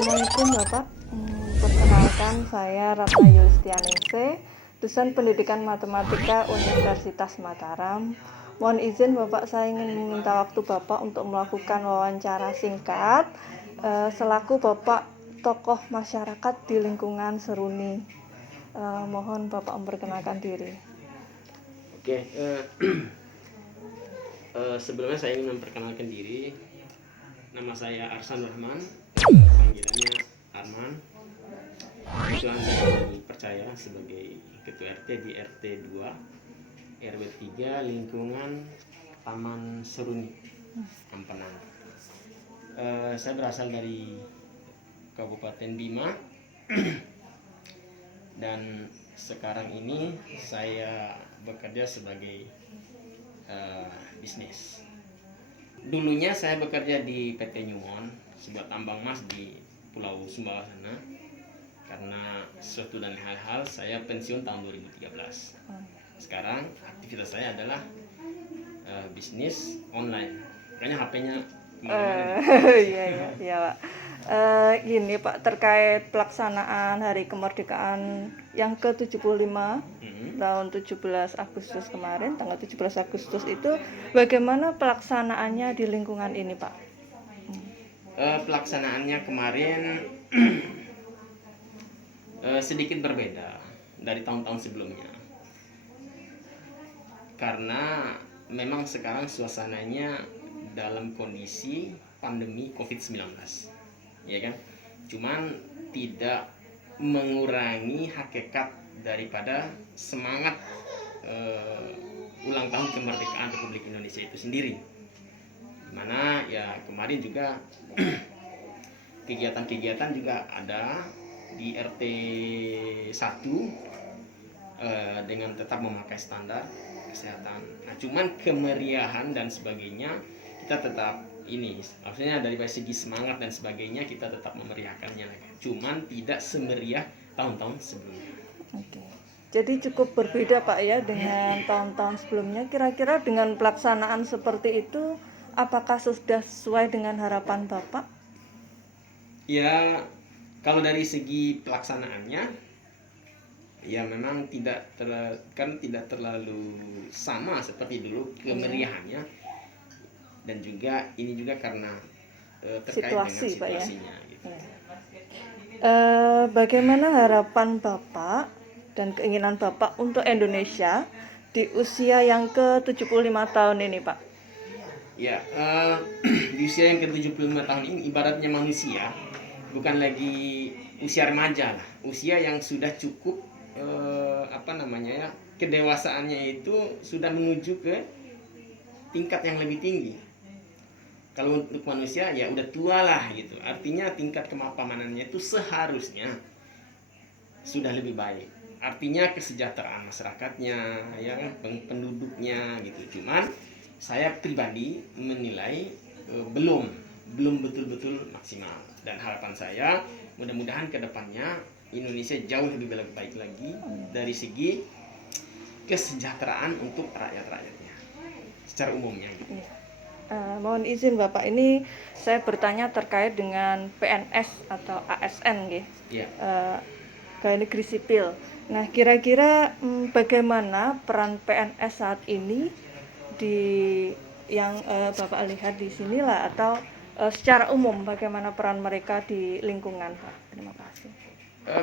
Assalamualaikum Bapak. Perkenalkan saya Ratna Yulistianingsih, dosen pendidikan matematika Universitas Mataram. Mohon izin Bapak, saya ingin meminta waktu Bapak untuk melakukan wawancara singkat selaku Bapak tokoh masyarakat di lingkungan Seruni. Mohon Bapak memperkenalkan diri. Oke, sebelumnya saya ingin memperkenalkan diri. Nama saya Arsan Rahman, panggilannya Arman. Kebetulan saya dipercaya sebagai Ketua RT di RT 2 RW 3 lingkungan Taman Seruni, Ampenan. Saya berasal dari Kabupaten Bima dan sekarang ini saya bekerja sebagai bisnis. Dulunya saya bekerja di PT Newmont, sebuah tambang emas di Pulau Sumbawa sana. Karena suatu dan hal-hal saya pensiun tahun 2013. Sekarang aktivitas saya adalah bisnis online. Kayaknya HP-nya Iya Pak. Gini Pak, terkait pelaksanaan Hari Kemerdekaan yang ke-75 tahun 17 Agustus kemarin, tanggal 17 Agustus itu bagaimana pelaksanaannya di lingkungan ini Pak? Pelaksanaannya kemarin sedikit berbeda dari tahun-tahun sebelumnya. Karena memang sekarang suasananya dalam kondisi pandemi COVID-19. Ya kan? Cuman tidak mengurangi hakikat daripada semangat ulang tahun kemerdekaan Republik Indonesia itu sendiri. Dimana ya kemarin juga kegiatan-kegiatan juga ada di RT 1 dengan tetap memakai standar kesehatan. Nah, cuman kemeriahan dan sebagainya kita tetap ini, maksudnya dari segi semangat dan sebagainya kita tetap memeriahkannya, cuman tidak semeriah tahun-tahun sebelumnya. Oke. Jadi cukup berbeda Pak ya dengan tahun-tahun sebelumnya. Kira-kira dengan pelaksanaan seperti itu, apakah sudah sesuai dengan harapan Bapak? Ya, kalau dari segi pelaksanaannya, ya memang tidak terlalu sama seperti dulu kemeriahannya, dan juga ini juga karena terkait dengan situasinya. Pak, ya? Gitu. Bagaimana harapan Bapak dan keinginan Bapak untuk Indonesia di usia yang ke-75 tahun ini Pak? Ya, di usia yang ke-75 tahun ini ibaratnya manusia bukan lagi usia remaja lah, usia yang sudah cukup kedewasaannya itu sudah menuju ke tingkat yang lebih tinggi. Kalau untuk manusia ya udah tua lah gitu, artinya tingkat kemapanannya itu seharusnya sudah lebih baik, artinya kesejahteraan masyarakatnya ya, penduduknya gitu. Cuman saya pribadi menilai belum betul-betul maksimal, dan harapan saya mudah-mudahan kedepannya Indonesia jauh lebih baik lagi dari segi kesejahteraan untuk rakyat-rakyatnya secara umumnya gitu. Mohon izin Bapak, ini saya bertanya terkait dengan PNS atau ASN ya. Pegawai Negeri Sipil. Nah, kira-kira bagaimana peran PNS saat ini di yang Bapak lihat di sinilah, atau secara umum bagaimana peran mereka di lingkungan Pak? Terima kasih.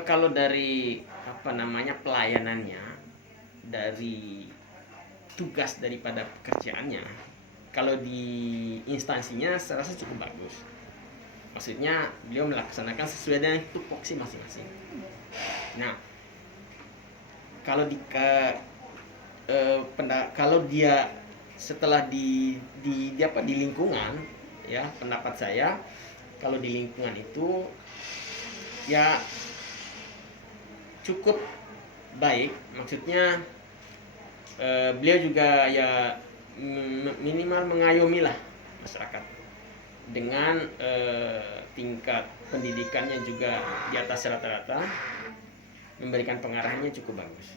Kalau dari pelayanannya, dari tugas daripada pekerjaannya, kalau di instansinya saya rasa cukup bagus. Maksudnya beliau melaksanakan sesuai dengan tupoksi masing-masing. Nah, kalau dia setelah di lingkungan, ya pendapat saya kalau di lingkungan itu ya cukup baik. Maksudnya beliau juga ya minimal mengayomi lah masyarakat dengan tingkat pendidikannya juga di atas rata-rata, memberikan pengarahannya cukup bagus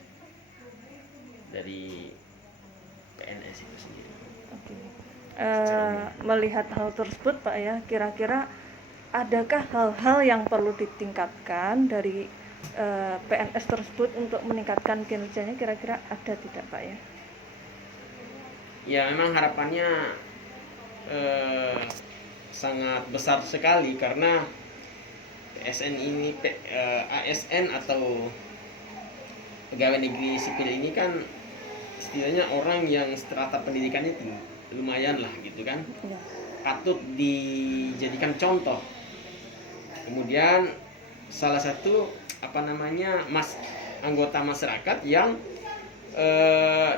dari PNS itu sendiri. Melihat hal tersebut Pak ya, kira-kira adakah hal-hal yang perlu ditingkatkan dari PNS tersebut untuk meningkatkan kinerjanya, kira-kira ada tidak Pak ya? Ya memang harapannya sangat besar sekali karena PSN ini ASN atau pegawai negeri sipil ini kan setidaknya orang yang strata pendidikannya tinggi, lumayan lah gitu kan, Ya. patut dijadikan contoh. Kemudian salah satu anggota masyarakat yang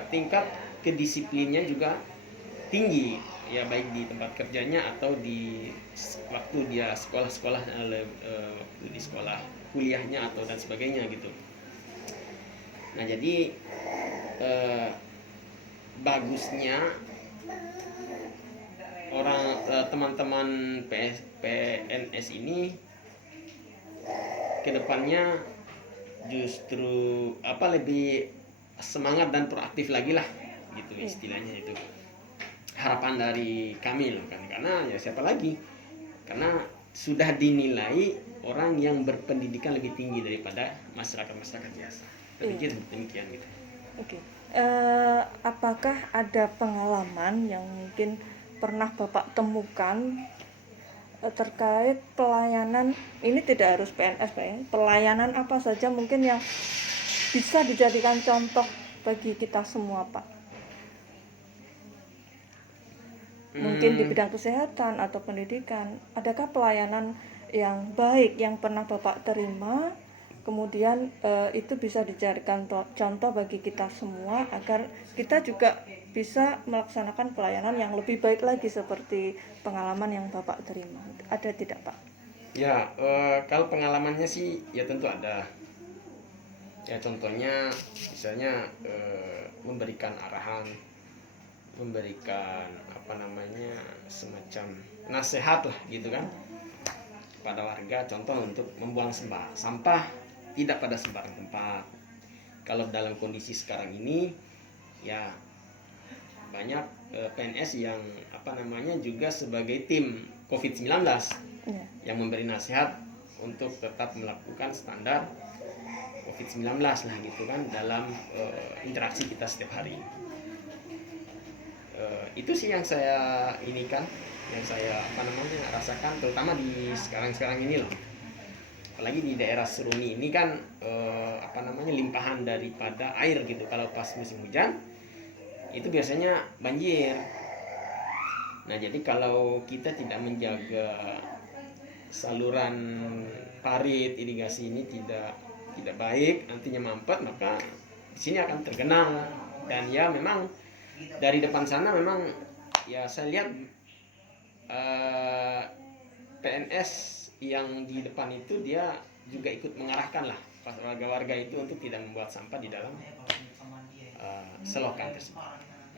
tingkat kedisiplinnya juga tinggi, ya baik di tempat kerjanya atau di waktu dia sekolah waktu di sekolah kuliahnya atau dan sebagainya gitu. Nah jadi bagusnya teman-teman PNS ini kedepannya justru lebih semangat dan proaktif lagi lah gitu istilahnya. Itu harapan dari kami loh kan, karena ya siapa lagi, karena sudah dinilai orang yang berpendidikan lebih tinggi daripada masyarakat biasa. Pikir demikian gitu. Oke. Apakah ada pengalaman yang mungkin pernah Bapak temukan terkait pelayanan, ini tidak harus PNS Pak ya, pelayanan apa saja mungkin yang bisa dijadikan contoh bagi kita semua Pak? Mungkin di bidang kesehatan atau pendidikan, adakah pelayanan yang baik yang pernah Bapak terima, kemudian itu bisa dijadikan contoh bagi kita semua agar kita juga bisa melaksanakan pelayanan yang lebih baik lagi seperti pengalaman yang Bapak terima. Ada tidak Pak? Ya, kalau pengalamannya sih ya tentu ada. Ya contohnya misalnya memberikan arahan, memberikan semacam nasihat lah gitu kan pada warga, contoh untuk membuang sampah tidak pada sembarang tempat. Kalau dalam kondisi sekarang ini ya banyak PNS yang juga sebagai tim COVID-19 yang memberi nasihat untuk tetap melakukan standar COVID-19 lah gitu kan dalam interaksi kita setiap hari. Itu sih yang saya rasakan, terutama di sekarang ini loh. Apalagi di daerah Seruni ini kan limpahan daripada air gitu. Kalau pas musim hujan itu biasanya banjir. Nah jadi kalau kita tidak menjaga saluran parit irigasi ini tidak baik, nantinya mampet, maka di sini akan tergenang. Dan ya memang dari depan sana memang ya saya lihat PNS yang di depan itu dia juga ikut mengarahkan lah warga-warga itu untuk tidak membuat sampah di dalam selokan tersebut.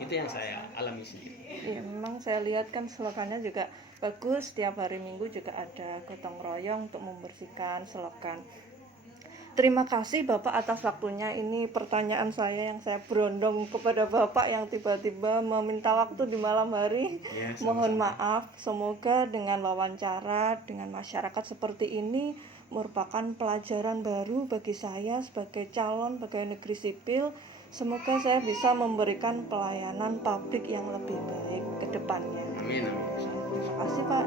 Itu yang saya alami sendiri. Ya, memang saya lihat kan selokannya juga bagus, setiap hari Minggu juga ada gotong royong untuk membersihkan selokan. Terima kasih Bapak atas waktunya. Ini pertanyaan saya yang saya berondong kepada Bapak yang tiba-tiba meminta waktu di malam hari. Ya, mohon maaf. Semoga dengan wawancara dengan masyarakat seperti ini merupakan pelajaran baru bagi saya sebagai calon pegawai negeri sipil. Semoga saya bisa memberikan pelayanan publik yang lebih baik ke depannya. Amin. Terima kasih Pak.